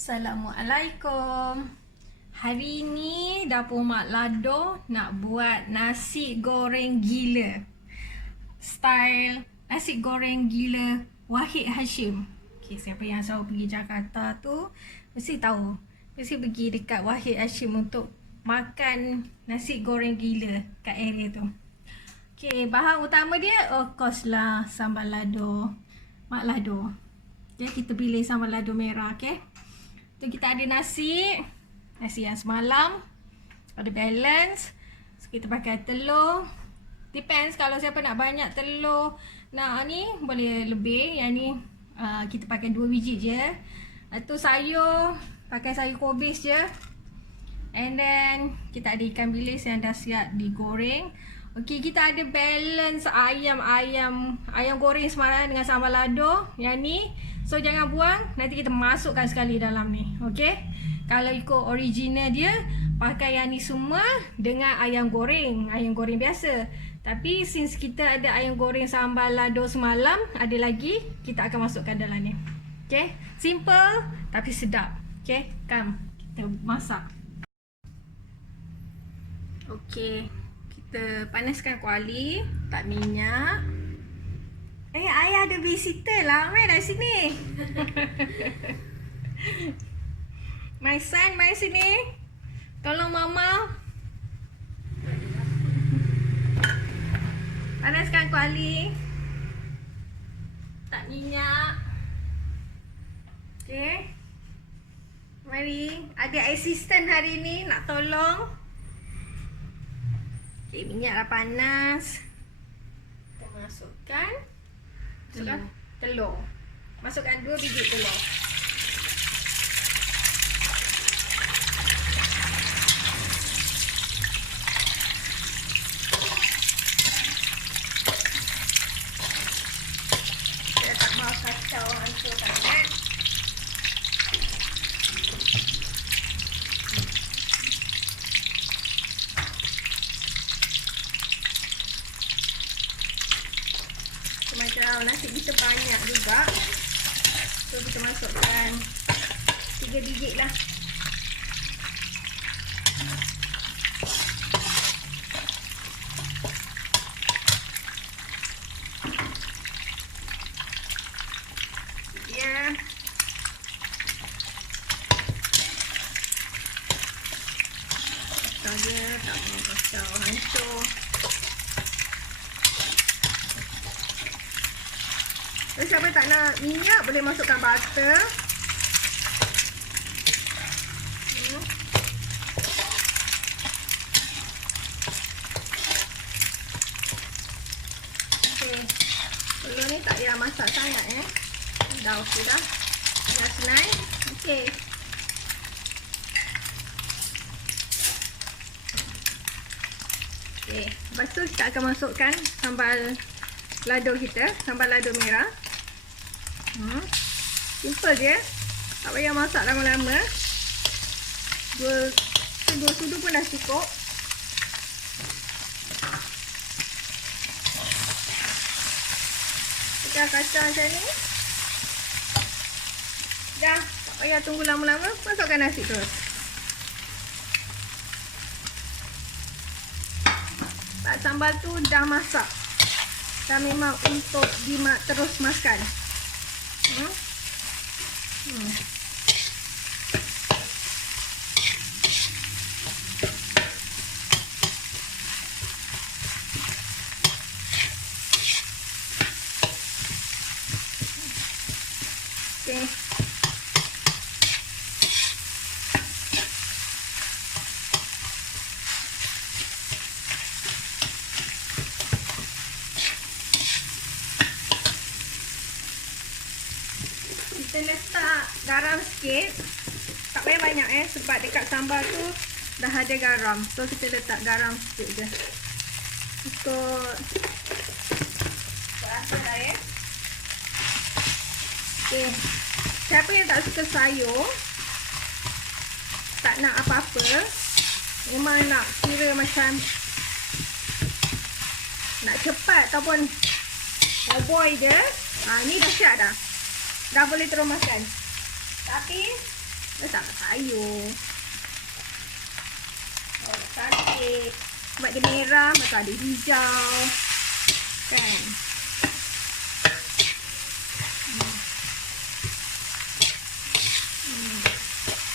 Assalamualaikum. Hari ni dapur Mak Lado nak buat nasi goreng gila. Style nasi goreng gila Wahid Hashim. Okay, siapa yang selalu pergi Jakarta tu mesti tahu. Mesti pergi dekat Wahid Hashim untuk makan nasi goreng gila kat area tu. Okay, bahan utama dia of course lah sambal lado Mak Lado. Jadi kita pilih sambal lado merah, okay. Tu kita ada nasi yang semalam, ada balance. So, kita pakai telur. Depends, kalau siapa nak banyak telur, nak ni boleh lebih. Yang ni kita pakai 2 biji je. Tu sayur, pakai sayur kobis je. And then kita ada ikan bilis yang dah siap digoreng. Okey, kita ada balance ayam goreng semalam dengan sambal lado. Yang ni, so jangan buang, nanti kita masukkan sekali dalam ni. Okey. Kalau ikut original dia, pakai yang ni semua dengan ayam goreng biasa. Tapi since kita ada ayam goreng sambal lado semalam, ada lagi, kita akan masukkan dalam ni. Okey. Simple tapi sedap. Okey, come kita masak. Okey. Kita panaskan kuali, tak minyak. Ayah ada visitor lah, mai dari sini. My son, mai sini. Tolong mama. Panaskan kuali. Tak minyak. Okay. Mari, ada assistant hari ni nak tolong. Okay, minyak dah panas. Kita masukkan telur. Masukkan 2 biji telur. Kita tak mahu kacau hancur sangat. Macam nasi kita banyak juga, so kita masukkan 3 biji lah. Ya. Saja tak mau kacau hancur. Siapa tak nak minyak boleh masukkan butter. Okey. Telur ni tak payah masak sangat Dah okey dah. Dah senai. Okey. Okey, lepas tu kita akan masukkan sambal lado kita, sambal lado merah. Simple je, tak payah masak lama-lama. Dua sudu pun dah cukup. Kita kacau macam ni. Dah, tak payah tunggu lama-lama. Masukkan nasi terus. Tak, sambal tu dah masak. Dah memang untuk terus makan. Okay. Kita letak garam sikit. Tak payah banyak sebab dekat sambal tu dah ada garam. So kita letak garam sikit je. Untuk rasa dah Okay. Siapa yang tak suka sayur, tak nak apa-apa, memang nak kira macam nak cepat ataupun boil je, ni dah siap dah. Dah boleh terus makan. Tapi letak sayur. Oh, cantik. Sebab dia merah, lepas tu ada hijau. Kan?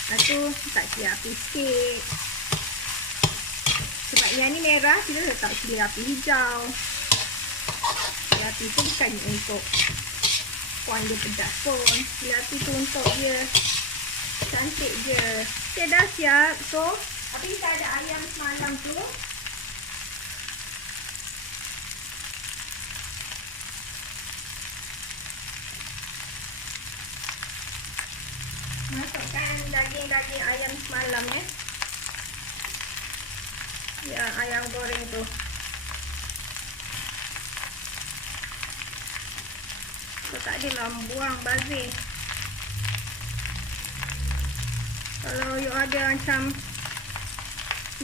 Lepas tu letak cili api sikit. Sebab yang ni merah, kita letak cili api hijau. Cili api tu bukan untuk puan dia pedas pun. Cili api tu untuk dia cantik je. Okay, dah siap. So, tapi kita ada ayam semalam tu. Masukkan daging-daging ayam semalam ya, ayam goreng tu. So, tak adalah buang bazir. Kalau you ada macam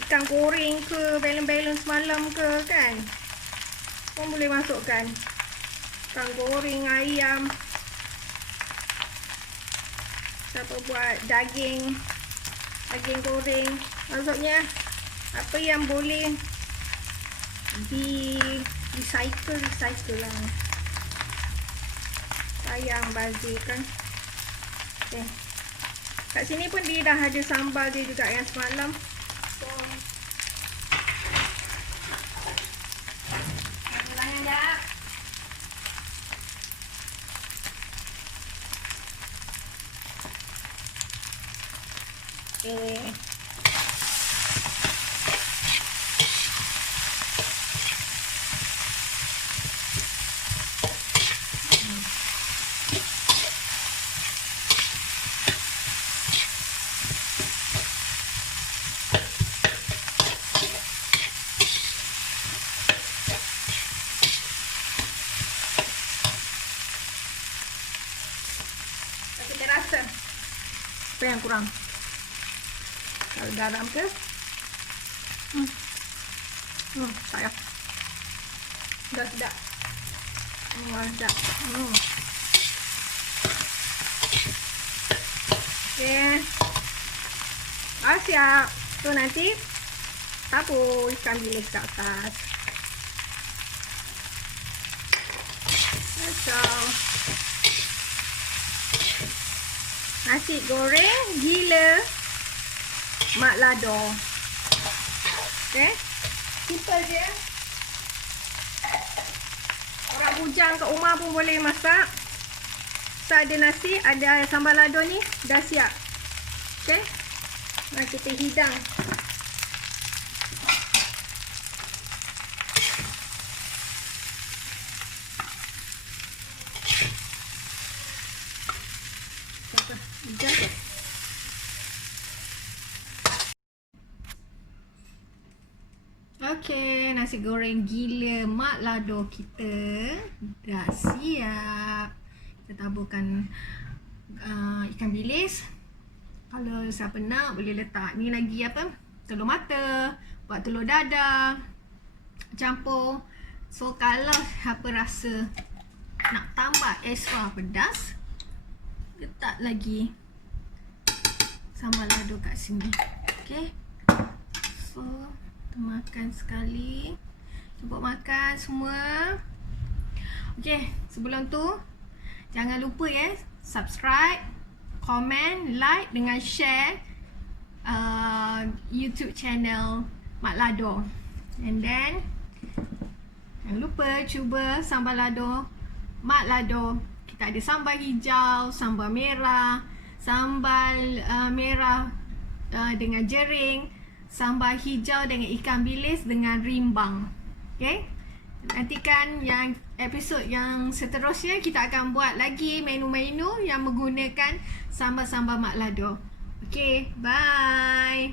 ikan goreng ke, belen-belen semalam ke kan, pun boleh masukkan ikan goreng, ayam. Siapa buat daging goreng, maksudnya apa yang boleh di recycle lah. Sayang bazir kan. Okay. Kat sini pun dia dah ada sambal dia juga yang semalam. So, tangan dah. Okay. Kita rasa apa yang kurang. Kalau garam ke? Sayang. Dah sedap. Sedap. Okay. Dah siap. So nanti tabur ikan bilis ke atas. Macam nasi goreng gila Mak Lado. Okay, simple je. Orang bujang kat rumah pun boleh masak. So ada nasi, ada sambal lado ni dah siap. Okay, nah kita hidang. Okey, nasi goreng gila Mak Lado kita dah siap. Kita taburkan ikan bilis. Kalau siapa nak boleh letak ni lagi apa? Telur mata, buat telur dadah, campur. So kalau siapa rasa nak tambah extra pedas, letak lagi sambal lado kat sini. Okey. So kita makan sekali. Cuba makan semua. Okey, sebelum tu jangan lupa ya, subscribe, komen, like dengan share YouTube channel Mak Lado. And then jangan lupa cuba sambal lado Mak Lado. Kita ada sambal hijau, sambal merah, sambal merah dengan jering, sambal hijau dengan ikan bilis dengan rimbang. Okay, nantikan yang episod yang seterusnya kita akan buat lagi menu-menu yang menggunakan sambal-sambal Mak Lado. Okay, bye.